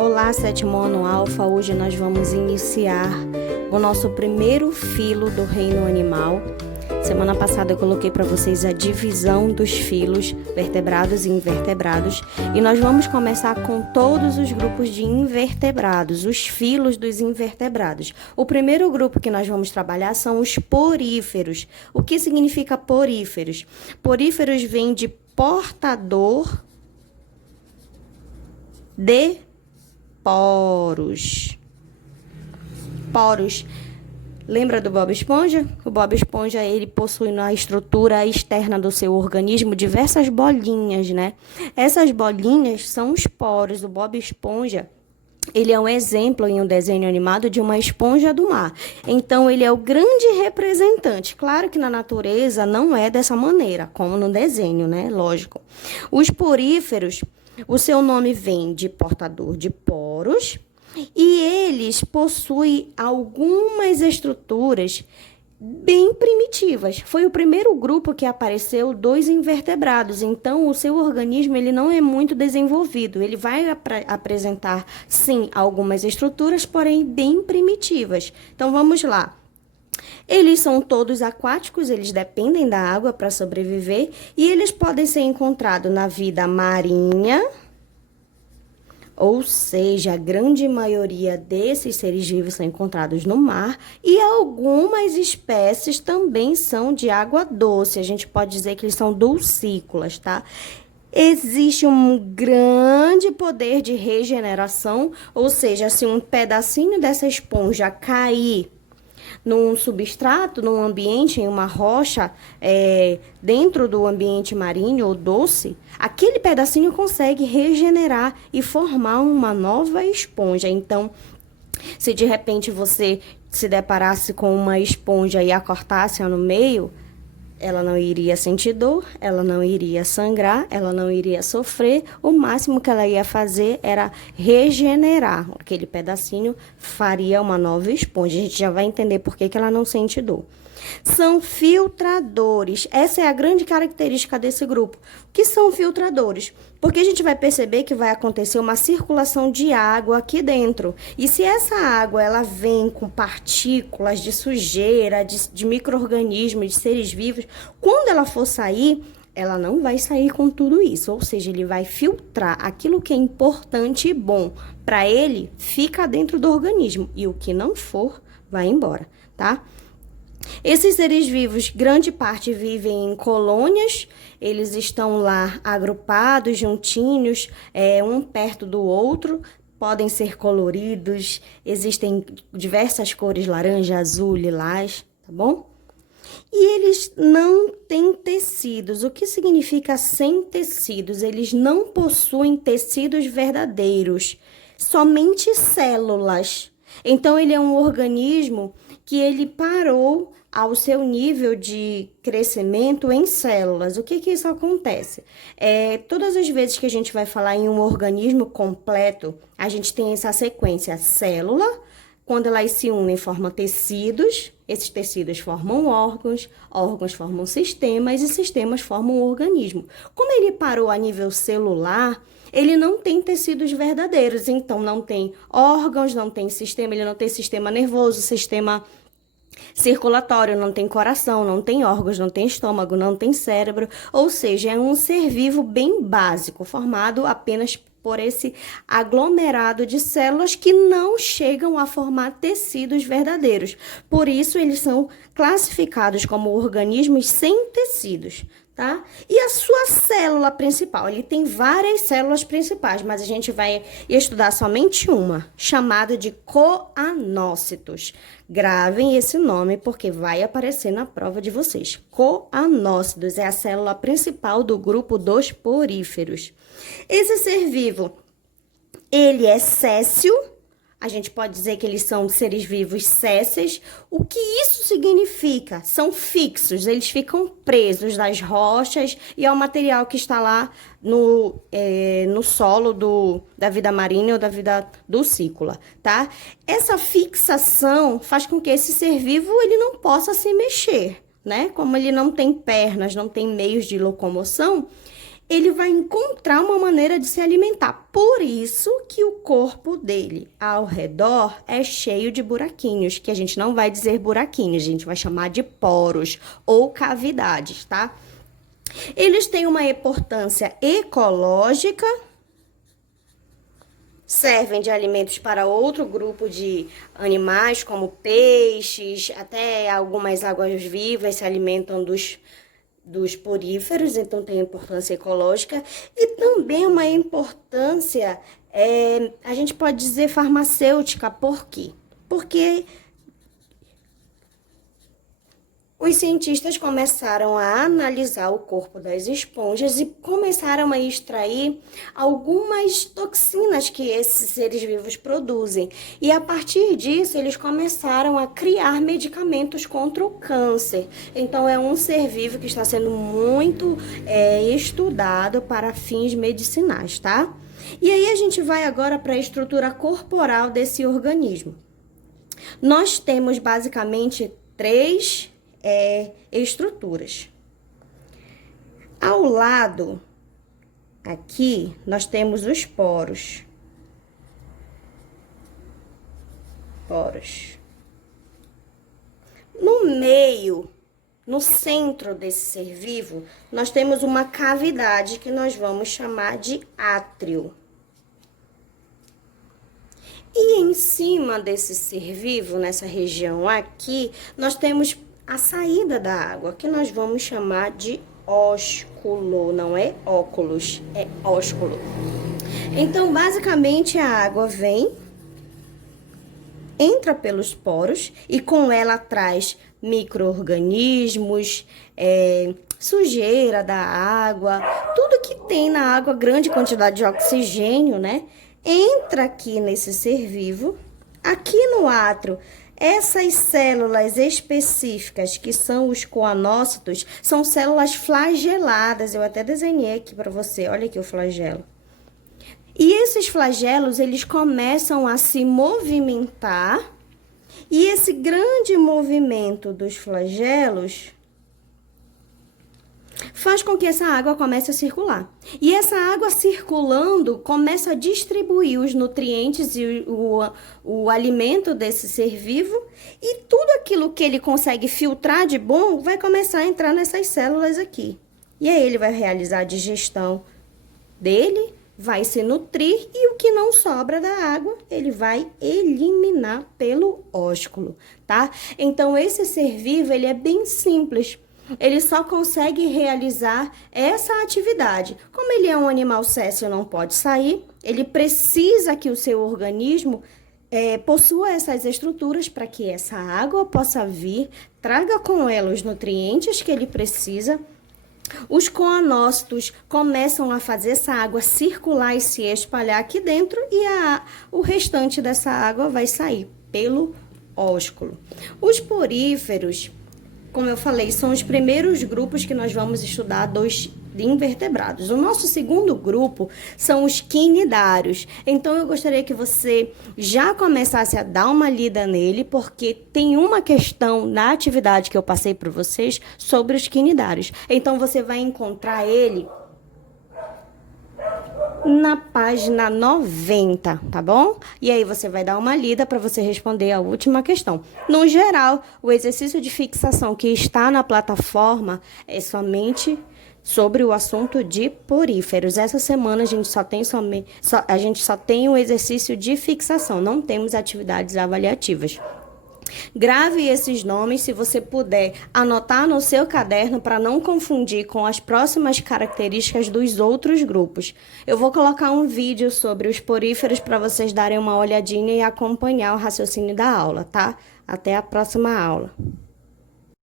Olá, sétimo ano alfa. Hoje nós vamos iniciar o nosso primeiro filo do reino animal. Semana passada eu coloquei para vocês a divisão dos filos, vertebrados e invertebrados, e nós vamos começar com todos os grupos de invertebrados, os filos dos invertebrados. O primeiro grupo que nós vamos trabalhar são os poríferos. O que significa poríferos? Poríferos vem de portador de poros. Poros. Lembra do Bob Esponja? O Bob Esponja, ele possui na estrutura externa do seu organismo diversas bolinhas, né? Essas bolinhas são os poros. O Bob Esponja, ele é um exemplo em um desenho animado de uma esponja do mar. Então, ele é o grande representante. Claro que na natureza não é dessa maneira, como no desenho, né? Lógico. Os poríferos, o seu nome vem de portador de poros, e eles possuem algumas estruturas bem primitivas. Foi o primeiro grupo que apareceu dos invertebrados, então o seu organismo ele não é muito desenvolvido. Ele vai apresentar, sim, algumas estruturas, porém bem primitivas. Então vamos lá. Eles são todos aquáticos, eles dependem da água para sobreviver e eles podem ser encontrados na vida marinha. Ou seja, a grande maioria desses seres vivos são encontrados no mar e algumas espécies também são de água doce. A gente pode dizer que eles são dulcícolas, tá? Existe um grande poder de regeneração, ou seja, se um pedacinho dessa esponja cair num substrato, num ambiente, em uma rocha, dentro do ambiente marinho ou doce, aquele pedacinho consegue regenerar e formar uma nova esponja. Então, se de repente você se deparasse com uma esponja e a cortasse no meio, ela não iria sentir dor, ela não iria sangrar, ela não iria sofrer. O máximo que ela ia fazer era regenerar. Aquele pedacinho faria uma nova esponja. A gente já vai entender por que ela não sente dor. São filtradores. Essa é a grande característica desse grupo. O que são filtradores? Porque a gente vai perceber que vai acontecer uma circulação de água aqui dentro. E se essa água ela vem com partículas de sujeira, de micro-organismos, de seres vivos, quando ela for sair, ela não vai sair com tudo isso. Ou seja, ele vai filtrar aquilo que é importante e bom para ele, fica dentro do organismo. E o que não for, vai embora, tá? Esses seres vivos, grande parte vivem em colônias, eles estão lá agrupados, juntinhos, um perto do outro, podem ser coloridos, existem diversas cores, laranja, azul, lilás, tá bom? E eles não têm tecidos. O que significa sem tecidos? Eles não possuem tecidos verdadeiros, somente células. Então, ele é um organismo que ele parou ao seu nível de crescimento em células. O que isso acontece? Todas as vezes que a gente vai falar em um organismo completo, a gente tem essa sequência célula, quando elas se unem, formam tecidos, esses tecidos formam órgãos, órgãos formam sistemas e sistemas formam um organismo. Como ele parou a nível celular, ele não tem tecidos verdadeiros, então não tem órgãos, não tem sistema, ele não tem sistema nervoso, sistema circulatório, não tem coração, não tem órgãos, não tem estômago, não tem cérebro, ou seja, é um ser vivo bem básico, formado apenas por esse aglomerado de células que não chegam a formar tecidos verdadeiros. Por isso, eles são classificados como organismos sem tecidos, tá? E a sua célula principal? Ele tem várias células principais, mas a gente vai estudar somente uma, chamada de coanócitos. Gravem esse nome, porque vai aparecer na prova de vocês. Coanócitos é a célula principal do grupo dos poríferos. Esse ser vivo, ele é séssil. A gente pode dizer que eles são seres vivos sésseis. O que isso significa? São fixos, eles ficam presos nas rochas e ao material que está lá no solo da vida marinha ou da vida dulcícola, tá? Essa fixação faz com que esse ser vivo ele não possa se mexer, né? Como ele não tem pernas, não tem meios de locomoção, ele vai encontrar uma maneira de se alimentar. Por isso que o corpo dele ao redor é cheio de buraquinhos, que a gente não vai dizer buraquinhos, a gente vai chamar de poros ou cavidades, tá? Eles têm uma importância ecológica, servem de alimentos para outro grupo de animais, como peixes, até algumas águas-vivas se alimentam dos poríferos, então tem importância ecológica. E também uma importância, a gente pode dizer farmacêutica. Por quê? Porque os cientistas começaram a analisar o corpo das esponjas e começaram a extrair algumas toxinas que esses seres vivos produzem. E a partir disso, eles começaram a criar medicamentos contra o câncer. Então, é um ser vivo que está sendo muito estudado para fins medicinais, tá? E aí, a gente vai agora para a estrutura corporal desse organismo. Nós temos basicamente três estruturas. Ao lado, aqui, nós temos os poros. No meio, no centro desse ser vivo, nós temos uma cavidade que nós vamos chamar de átrio. E em cima desse ser vivo, nessa região aqui, nós temos a saída da água, que nós vamos chamar de ósculo, não é óculos, é ósculo. Então, basicamente, a água vem, entra pelos poros e com ela traz micro-organismos, sujeira da água, tudo que tem na água, grande quantidade de oxigênio, né? Entra aqui nesse ser vivo, aqui no átrio. Essas células específicas, que são os coanócitos, são células flageladas. Eu até desenhei aqui para você. Olha aqui o flagelo. E esses flagelos, eles começam a se movimentar. E esse grande movimento dos flagelos faz com que essa água comece a circular. E essa água circulando começa a distribuir os nutrientes e o alimento desse ser vivo, e tudo aquilo que ele consegue filtrar de bom vai começar a entrar nessas células aqui. E aí ele vai realizar a digestão dele, vai se nutrir, e o que não sobra da água, ele vai eliminar pelo ósculo, tá? Então, esse ser vivo, ele é bem simples. Ele só consegue realizar essa atividade. Como ele é um animal séssil, não pode sair, ele precisa que o seu organismo possua essas estruturas para que essa água possa vir, traga com ela os nutrientes que ele precisa. Os coanócitos começam a fazer essa água circular e se espalhar aqui dentro, e o restante dessa água vai sair pelo ósculo. Os poríferos, como eu falei, são os primeiros grupos que nós vamos estudar dos invertebrados. O nosso segundo grupo são os quinidários. Então, eu gostaria que você já começasse a dar uma lida nele, porque tem uma questão na atividade que eu passei para vocês sobre os quinidários. Então, você vai encontrar ele na página 90, tá bom? E aí você vai dar uma lida para você responder a última questão. No geral, o exercício de fixação que está na plataforma é somente sobre o assunto de poríferos. Essa semana a gente só tem o exercício de fixação, não temos atividades avaliativas. Grave esses nomes, se você puder anotar no seu caderno para não confundir com as próximas características dos outros grupos. Eu vou colocar um vídeo sobre os poríferos para vocês darem uma olhadinha e acompanhar o raciocínio da aula, tá? Até a próxima aula.